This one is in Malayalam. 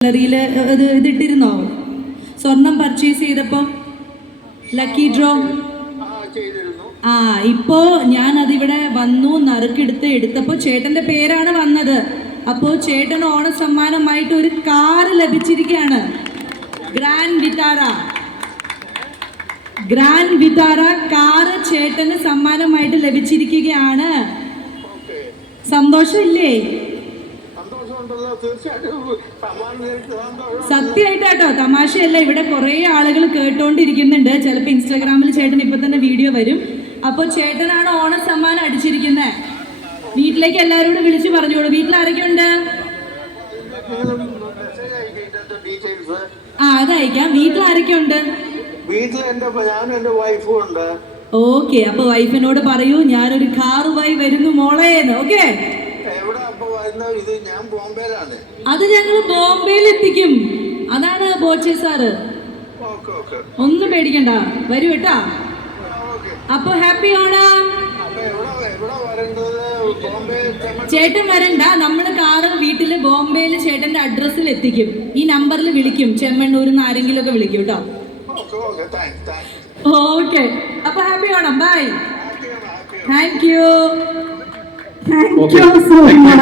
ജ്വല്ലറിയില് ഇതിട്ടിരുന്നോ? സ്വർണം പർച്ചേസ് ചെയ്തപ്പോ ലക്കി ഡ്രോ. ഇപ്പോ ഞാൻ അതിവിടെ വന്നു എടുത്തപ്പോ ചേട്ടന്റെ പേരാണ് വന്നത്. അപ്പോ ചേട്ടൻ ഓണ സമ്മാനമായിട്ട് ഒരു കാർ ലഭിച്ചിരിക്കുകയാണ്. ഗ്രാൻഡ് വിറ്റാര കാർ ചേട്ടന് സമ്മാനമായിട്ട് ലഭിച്ചിരിക്കുകയാണ്. സന്തോഷമില്ലേ? സത്യമായിട്ടോ, തമാശയല്ല. ഇവിടെ കുറെ ആളുകൾ കേട്ടോണ്ടിരിക്കുന്നുണ്ട്. ചിലപ്പോ ഇൻസ്റ്റാഗ്രാമിൽ ചേട്ടൻ ഇപ്പൊ തന്നെ വീഡിയോ വരും. അപ്പൊ ചേട്ടനാണ് ഓണ സമ്മാനം അടിച്ചിരിക്കുന്നത്. വീട്ടിലേക്ക് എല്ലാവരോടും വിളിച്ചു പറഞ്ഞോളൂ. വീട്ടിൽ ആരൊക്കെ ഉണ്ട്? അതയക്കാം. വീട്ടിൽ ആരൊക്കെ ഉണ്ട്? ഓക്കെ, അപ്പൊ വൈഫിനോട് പറയൂ ഞാനൊരു കാറുമായി വരുന്നു മോളേന്ന്. ഓക്കെ, അത് ഞങ്ങൾ ബോംബെയിൽ എത്തിക്കും. അതാണ് ബോച്ചെ സാറ്. ഒന്നും പേടിക്കണ്ട, വരൂ കേട്ടാ. അപ്പൊ ഹാപ്പി ഓണം. ചേട്ടൻ വരണ്ട, നമ്മള് കാറ് വീട്ടില് ബോംബെയില് ചേട്ടന്റെ അഡ്രസ്സിൽ എത്തിക്കും. ഈ നമ്പറിൽ വിളിക്കും. ചെമ്മണ്ണൂരിൽ ആരെങ്കിലും ഒക്കെ വിളിക്കും കേട്ടോ. ഓക്കെ, അപ്പൊ happy Onam. Bye. Thank you so much.